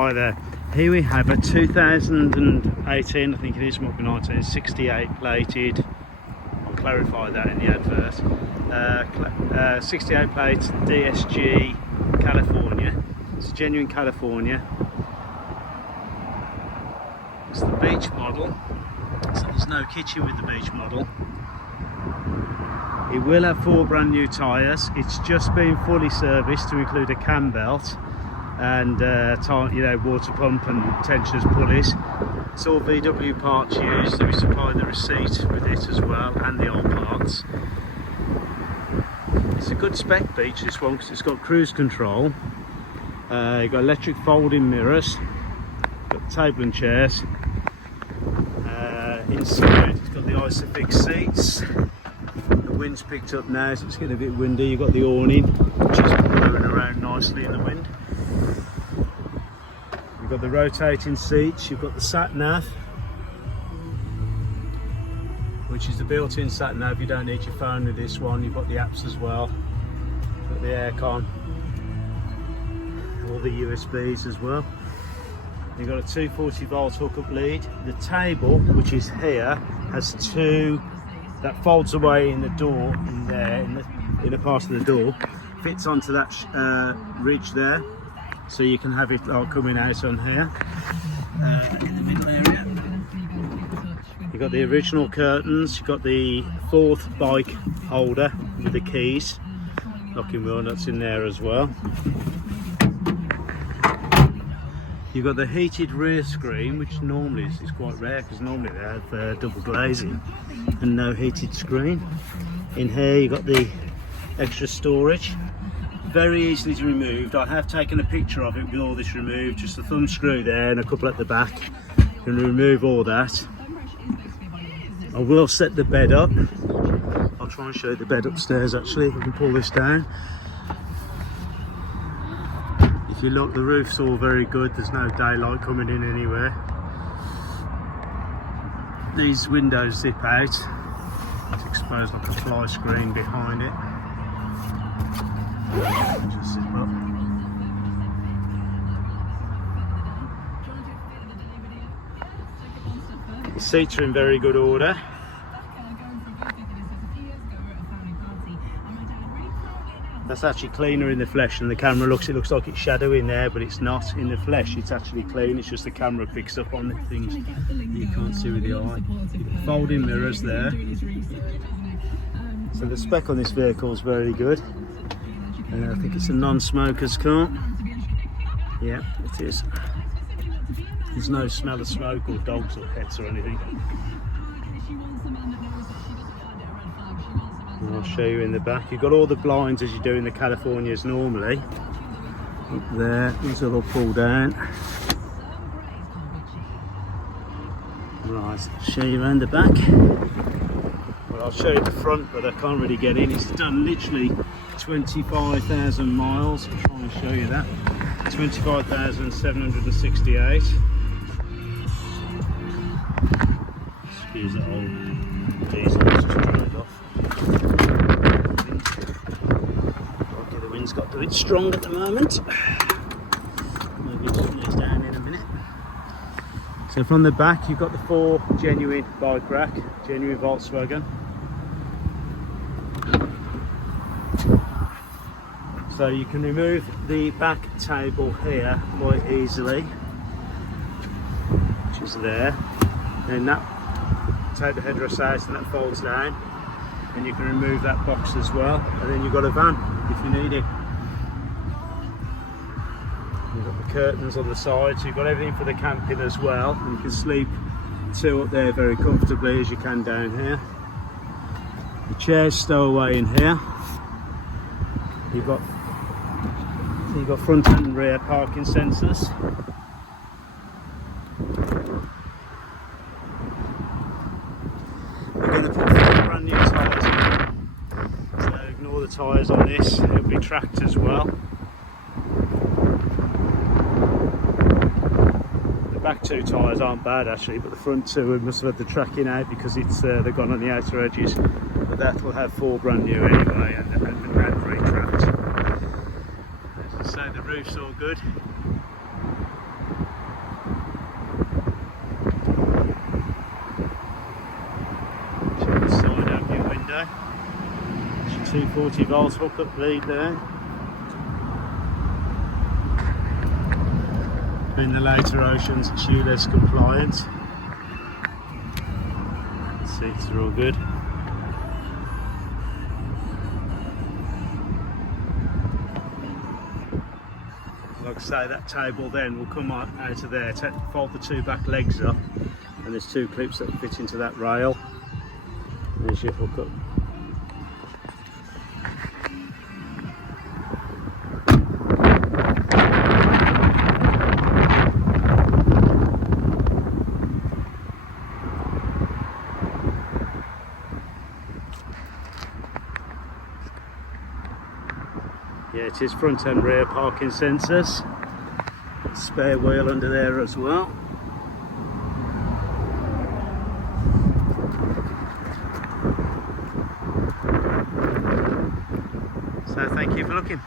Hi there. Here we have a 2018, I think it is, might be 19, 68 plated. I'll clarify that in the advert. 68 plate DSG California. It's a genuine California. It's the beach model, so there's no kitchen with the beach model. It will have 4 brand new tyres. It's just been fully serviced to include a Cambelt and water pump and tensioners, pulleys. It's all VW parts used, so we supply the receipt with it as well, and the old parts. It's a good spec beach, this one, because it's got cruise control. You've got electric folding mirrors, got the table and chairs. Inside it's got the Isofix seats. The wind's picked up now, so it's getting a bit windy. You've got the awning, which is blowing around nicely in the wind. You've got the rotating seats, you've got the sat nav, which is the built-in sat nav. You don't need your phone with this one. You've got the apps as well. You've got the aircon, all the USBs as well. You've got a 240 volt hookup lead. The table, which is here, has 2 that folds away in the door in there, in the part of the door, fits onto that ridge there, so you can have it all coming out on here in the middle area. You've got the original curtains. You've got the 4th bike holder with the keys, locking wheel nuts in there as well. You've got the heated rear screen, which normally is quite rare, because normally they have double glazing and no heated screen. In here you've got the extra storage, very easily to remove. I have taken a picture of it with all this removed, just a thumb screw there and a couple at the back. You can remove all that. I will set the bed up. I'll try and show you the bed upstairs actually, if I can pull this down. If you look, the roof's all very good, there's no daylight coming in anywhere. These windows zip out to expose like a fly screen behind it. Just zip up. The seats are in very good order. That's actually cleaner in the flesh than the camera looks. It looks like it's shadowy in there, but it's not. In the flesh it's actually clean. It's just the camera picks up on the things you can't see with the eye. Folding mirrors there. So the spec on this vehicle is very good. I think it's a non-smoker's car. Yeah, it is. There's no smell of smoke or dogs or pets or anything. And I'll show you in the back. You've got all the blinds as you do in the Californias normally. Up there, these will all pull down. Right, I'll show you around the back. Well, I'll show you the front, but I can't really get in. It's done literally 25,000 miles. I'll try and show you that. 25,768. Excuse that old diesel, it's just dried off. Okay, the wind's got a bit strong at the moment. Maybe it slows down in a minute. So from the back you've got the 4 genuine bike rack, genuine Volkswagen. So you can remove the back table here quite easily, which is there. And that, take the headrest out and that folds down. And you can remove that box as well. And then you've got a van if you need it. You've got the curtains on the side, so you've got everything for the camping as well. And you can sleep 2 up there very comfortably as you can down here. The chairs stow away in here. You've got front and rear parking sensors. We're going to put 4 brand new tyres in, so ignore the tyres on this, it'll be tracked as well. The back 2 tyres aren't bad actually, but the front 2 we must have had the tracking out because it's they've gone on the outer edges, but that will have 4 brand new anyway and re-tracked. As I say, the roof's all good. 240 volts hookup lead there. In the later Oceans, it's Ulez compliant. Seats are all good. Like I say, that table then will come out of there, fold the two back legs up, and there's two clips that fit into that rail. There's your hookup. Yeah, it is front and rear parking sensors. Spare wheel under there as well. So thank you for looking.